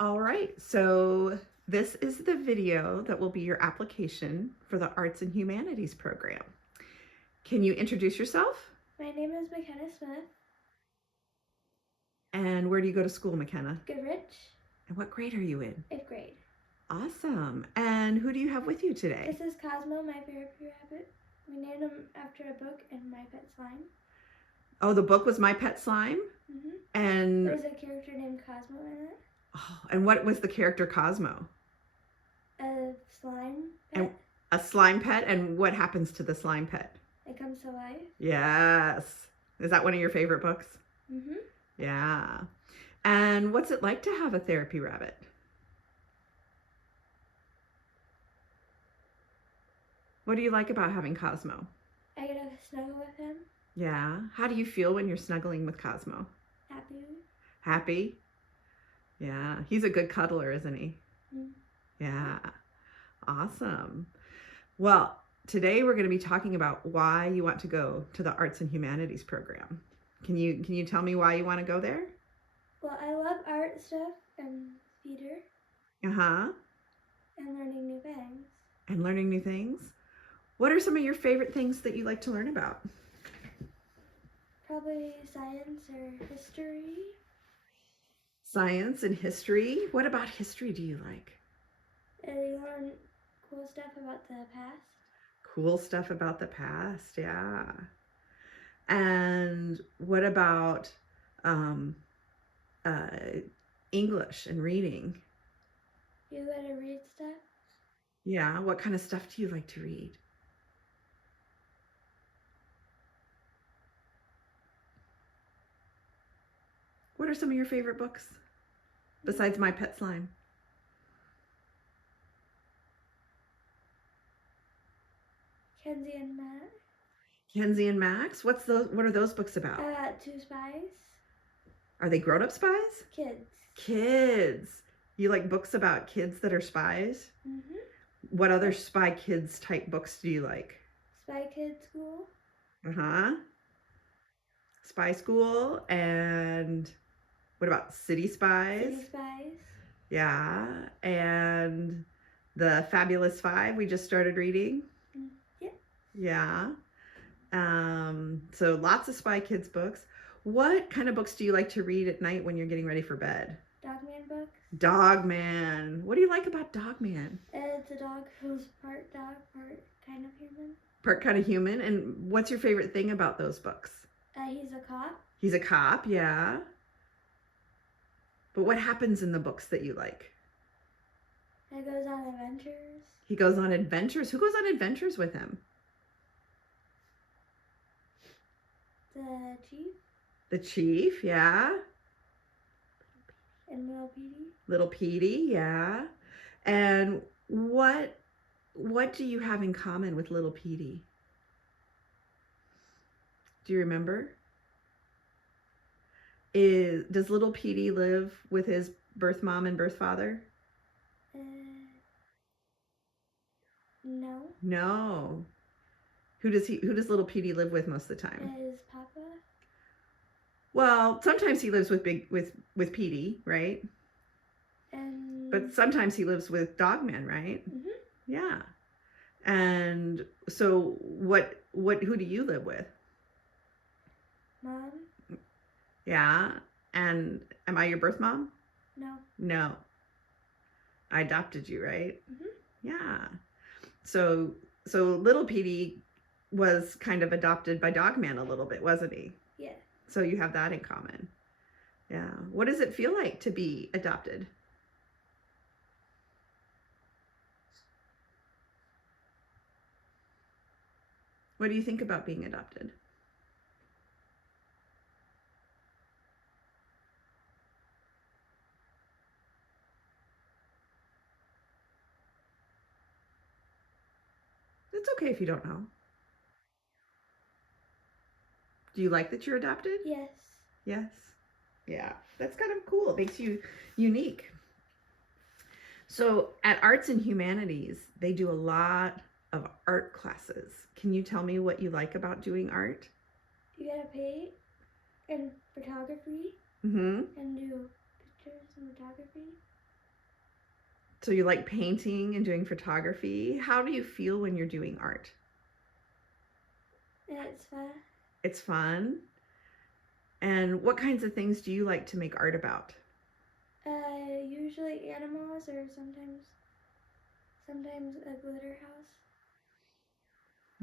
All right, so this is the video that will be your application for the Arts and Humanities program. Can you introduce yourself? My name is MaKenna Smith. And where do you go to school, MaKenna? Goodrich. And what grade are you in? 8th grade. Awesome. And who do you have with you today? This is Cosmo, my favorite rabbit. We named him after a book and My Pet Slime. Oh, the book was My Pet Slime? Mm-hmm. And there was a character named Cosmo in it. Oh, and what was the character Cosmo? A slime pet. And a slime pet? And what happens to the slime pet? It comes to life. Yes. Is that one of your favorite books? Mm-hmm. Yeah. And what's it like to have a therapy rabbit? What do you like about having Cosmo? I get to snuggle with him. Yeah. How do you feel when you're snuggling with Cosmo? Happy. Happy? Yeah. He's a good cuddler, isn't he? Mm. Yeah. Awesome. Well, today we're going to be talking about why you want to go to the Arts and Humanities program. Can you tell me why you want to go there? Well, I love art stuff and theater. Uh-huh. And learning new things. And learning new things? What are some of your favorite things that you like to learn about? Probably science or history. Science and history? What about history do you like? You learn cool stuff about the past. Cool stuff about the past, yeah. And what about English and reading? You got to read stuff? Yeah, what kind of stuff do you like to read? What are some of your favorite books besides My Pet Slime? Kenzie and Max. Kenzie and Max? What are those books about? Two spies. Are they grown-up spies? Kids. Kids. You like books about kids that are spies? Mm-hmm. What other spy kids type books do you like? Spy Kids School. Uh-huh. Spy School. And what about City Spies? City Spies. Yeah. And the Fabulous Five we just started reading. Yeah. Yeah. So lots of Spy Kids books. What kind of books do you like to read at night when you're getting ready for bed? Dogman books. Dogman. What do you like about Dogman? It's a dog who's part dog, part kind of human. Part kind of human. And what's your favorite thing about those books? He's a cop. He's a cop, yeah. But what happens in the books that you like? He goes on adventures. He goes on adventures. Who goes on adventures with him? The chief. The chief, yeah. And Little Petey. Little Petey, yeah. And what do you have in common with Little Petey? Do you remember? Does Little Petey live with his birth mom and birth father? No. No. Who does Little Petey live with most of the time? His papa. Well, sometimes he lives with Petey, right? But sometimes he lives with Dogman, right? Mm-hmm. Yeah. And so who do you live with? Mom. Yeah. And am I your birth mom? No. No. I adopted you, right? Mm-hmm. Yeah. So Little Petey was kind of adopted by Dogman a little bit, wasn't he? Yeah. So you have that in common. Yeah. What does it feel like to be adopted? What do you think about being adopted? It's okay if you don't know. Do you like that you're adopted? Yes. Yes. Yeah, that's kind of cool. It makes you unique. So at Arts and Humanities, they do a lot of art classes. Can you tell me what you like about doing art? You gotta paint and photography Mm-hmm. and do pictures and photography. So you like painting and doing photography. How do you feel when you're doing art? It's fun. It's fun. And what kinds of things do you like to make art about? Usually animals or sometimes a glitter house.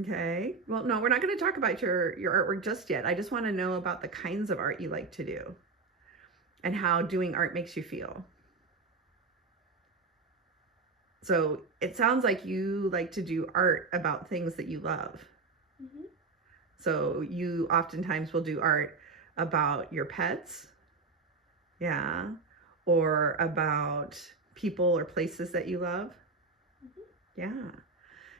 Okay. Well, no, we're not going to talk about your artwork just yet. I just want to know about the kinds of art you like to do and how doing art makes you feel. So it sounds like you like to do art about things that you love. Mhm. So you oftentimes will do art about your pets, yeah, or about people or places that you love. Mhm. Yeah.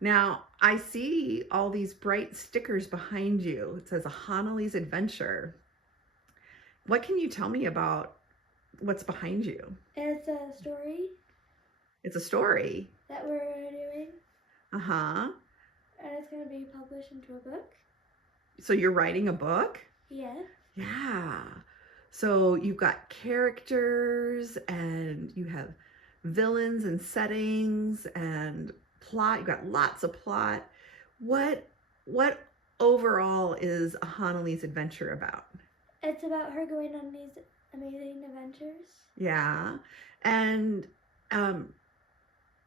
Now, I see all these bright stickers behind you. It says a Hanaley's Adventure. What can you tell me about what's behind you? It's a story It's a story. that we're doing, Uh-huh. and it's going to be published into a book. So you're writing a book? Yes. Yeah. So you've got characters and you have villains and settings and plot. You've got lots of plot. What overall is a Hanaley's Adventure about? It's about her going on these amazing adventures. Yeah. And um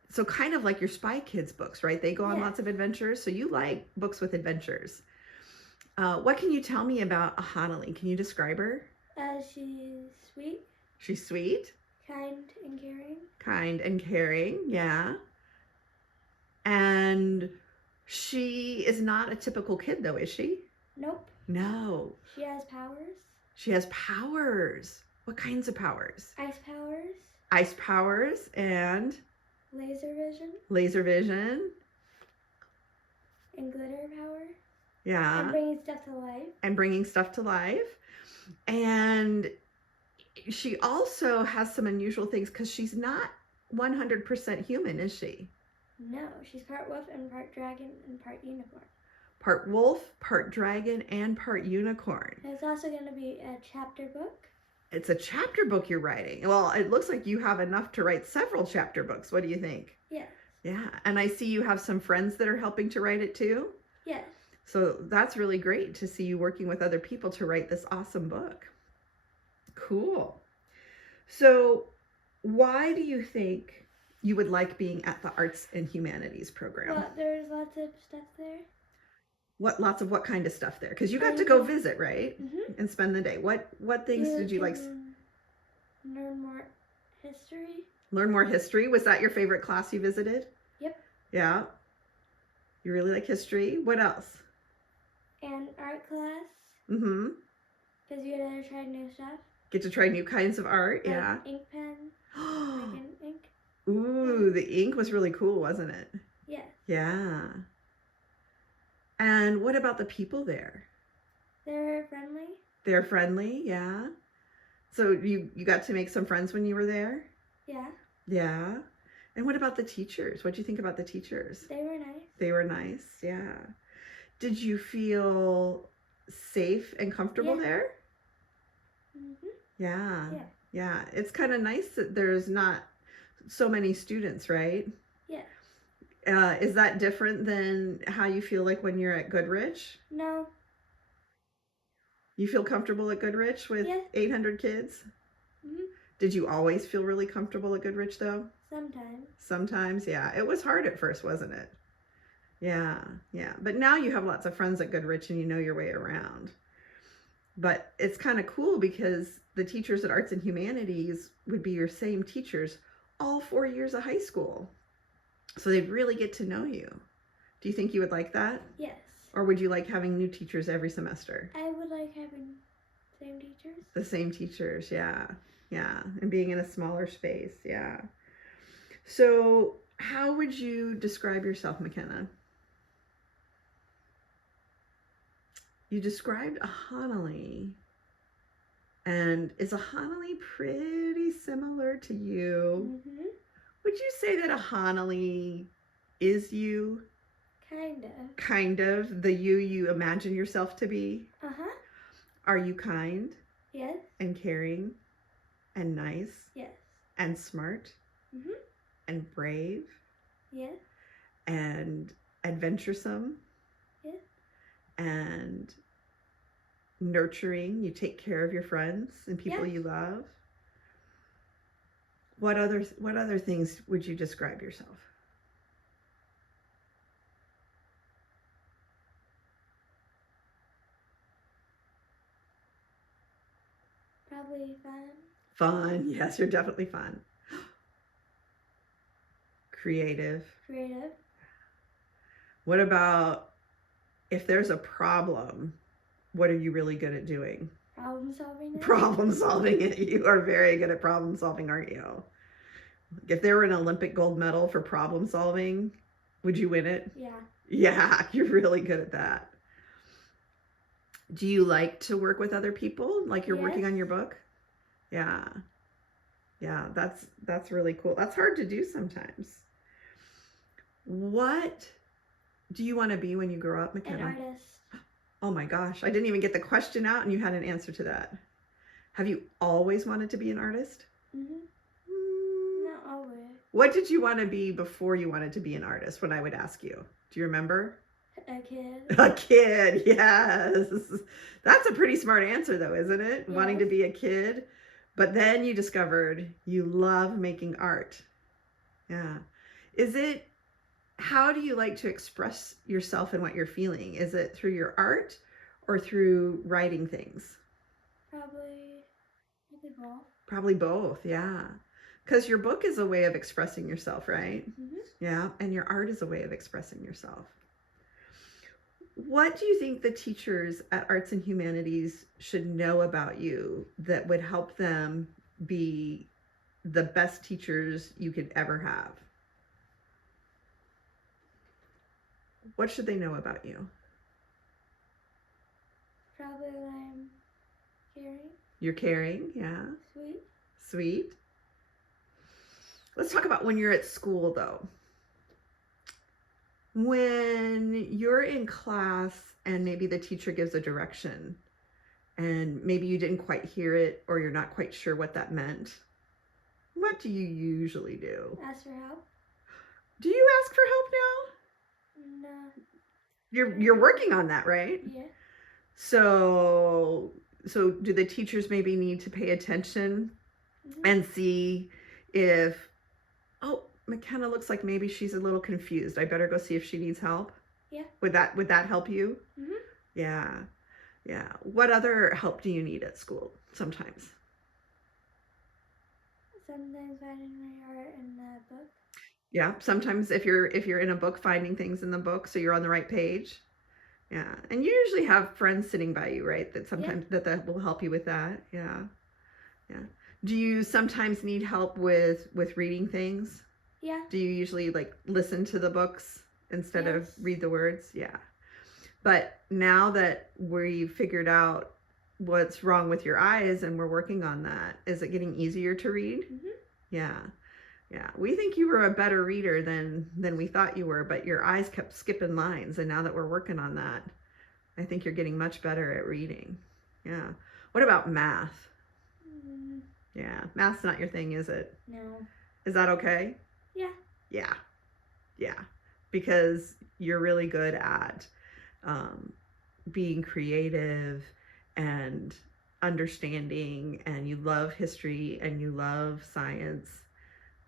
so kind of like your Spy Kids books, right? They go on lots of adventures. So you like books with adventures. What can you tell me about a Hanaley? Can you describe her? She's sweet, She's sweet, kind, and caring. kind, and caring. Yeah. And she is not a typical kid, though, is she? Nope. No. She has powers. She has powers. What kinds of powers? Ice powers. Ice powers and Laser vision. laser vision. And glitter power. Yeah. And bringing stuff to life. And bringing stuff to life. And she also has some unusual things because she's not 100% human, is she? No, she's part wolf and part dragon and part unicorn. Part wolf, part dragon, and part unicorn. And it's also going to be a chapter book. It's a chapter book you're writing. Well, it looks like you have enough to write several chapter books. What do you think? Yes. Yeah. And I see you have some friends that are helping to write it too. Yes. So that's really great to see you working with other people to write this awesome book. Cool. So why do you think you would like being at the Arts and Humanities program? Well, there's lots of stuff there. Lots of what kind of stuff there? Because you got to go visit, right? Mm-hmm. And spend the day. What things did you like? Learn more history. Learn more history. Was that your favorite class you visited? Yep. Yeah. You really like history. What else? And art class. Mm-hmm. Because you get to try new stuff. Get to try new kinds of art. Like yeah. Ink pen. Like ink. Ooh, the ink was really cool, wasn't it? Yes. Yeah. And what about the people there? They're friendly. They're friendly, yeah. So you got to make some friends when you were there? Yeah. Yeah. And what about the teachers? What do you think about the teachers? They were nice. They were nice, yeah. Did you feel safe and comfortable there? Mm-hmm. Yeah. Yeah. Yeah. It's kind of nice that there's not so many students, right? Yeah. Is that different than how you feel like when you're at Goodrich? No. You feel comfortable at Goodrich with 800 kids? Mm-hmm. Did you always feel really comfortable at Goodrich though? Sometimes. Sometimes, yeah. It was hard at first, wasn't it? Yeah, yeah. But now you have lots of friends at Goodrich and you know your way around. But it's kind of cool because the teachers at Arts and Humanities would be your same teachers all 4 years of high school. So they'd really get to know you. Do you think you would like that? Yes. Or would you like having new teachers every semester? I would like having same teachers. The same teachers, yeah. Yeah. And being in a smaller space, yeah. So how would you describe yourself, MaKenna? You described a Hanaley. And is a Hanaley pretty similar to you? Mm-hmm. Would you say that a Hanaley is you? Kind of. Kind of. The you imagine yourself to be? Uh-huh. Are you kind? Yes. And caring? And nice? Yes. And smart? Mm-hmm. and brave Yeah. and adventuresome Yeah. and nurturing. You take care of your friends and people you love. What other things would you describe yourself? Probably fun. Fun. Yes, you're definitely fun. Creative. Creative. What about if there's a problem? What are you really good at doing? Problem solving. Problem solving. You are very good at problem solving, aren't you? If there were an Olympic gold medal for problem solving, would you win it? Yeah. Yeah, you're really good at that. Do you like to work with other people? Like you're working on your book? Yeah. Yeah, that's really cool. That's hard to do sometimes. What do you want to be when you grow up, MaKenna? An artist. Oh my gosh, I didn't even get the question out and you had an answer to that. Have you always wanted to be an artist? Not always. What did you want to be before you wanted to be an artist when I would ask you? Do you remember? A kid. A kid, yes. That's a pretty smart answer though, isn't it? Yes. Wanting to be a kid. But then you discovered you love making art. Yeah. How do you like to express yourself and what you're feeling? Is it through your art or through writing things? Probably both. Probably both, yeah. Because your book is a way of expressing yourself, right? Yeah, and your art is a way of expressing yourself. What do you think the teachers at Arts and Humanities should know about you that would help them be the best teachers you could ever have? What should they know about you? Probably that I'm caring. You're caring, yeah. Sweet. Sweet. Let's talk about when you're at school, though. When you're in class and maybe the teacher gives a direction and maybe you didn't quite hear it or you're not quite sure what that meant, what do you usually do? Ask for help. Do you ask for help now? No. You're working on that, right? Yeah. So do the teachers maybe need to pay attention and see if, oh, MaKenna looks like maybe she's a little confused. I better go see if she needs help? Yeah. Would that help you? Yeah. Yeah. What other help do you need at school sometimes? Sometimes finding my art in the book. Yeah. Sometimes if you're in a book, finding things in the book so you're on the right page. Yeah. And you usually have friends sitting by you, right? That sometimes that will help you with that. Yeah. Yeah. Do you sometimes need help with reading things? Yeah. Do you usually like listen to the books instead of read the words? Yeah. But now that we've figured out what's wrong with your eyes and we're working on that, is it getting easier to read? Yeah. Yeah. We think you were a better reader than we thought you were, but your eyes kept skipping lines. And now that we're working on that, I think you're getting much better at reading. Yeah. What about math? Yeah. Math's not your thing, is it? No. Is that okay? Yeah. Yeah. Yeah. Because you're really good at being creative and understanding, and you love history and you love science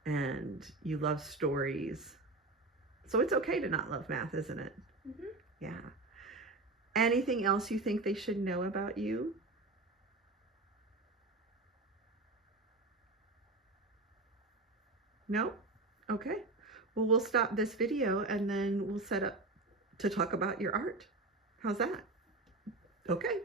and you love stories. So it's okay to not love math, isn't it? Yeah. Anything else you think they should know about you? No? Okay. Well, we'll stop this video and then we'll set up to talk about your art. How's that? Okay.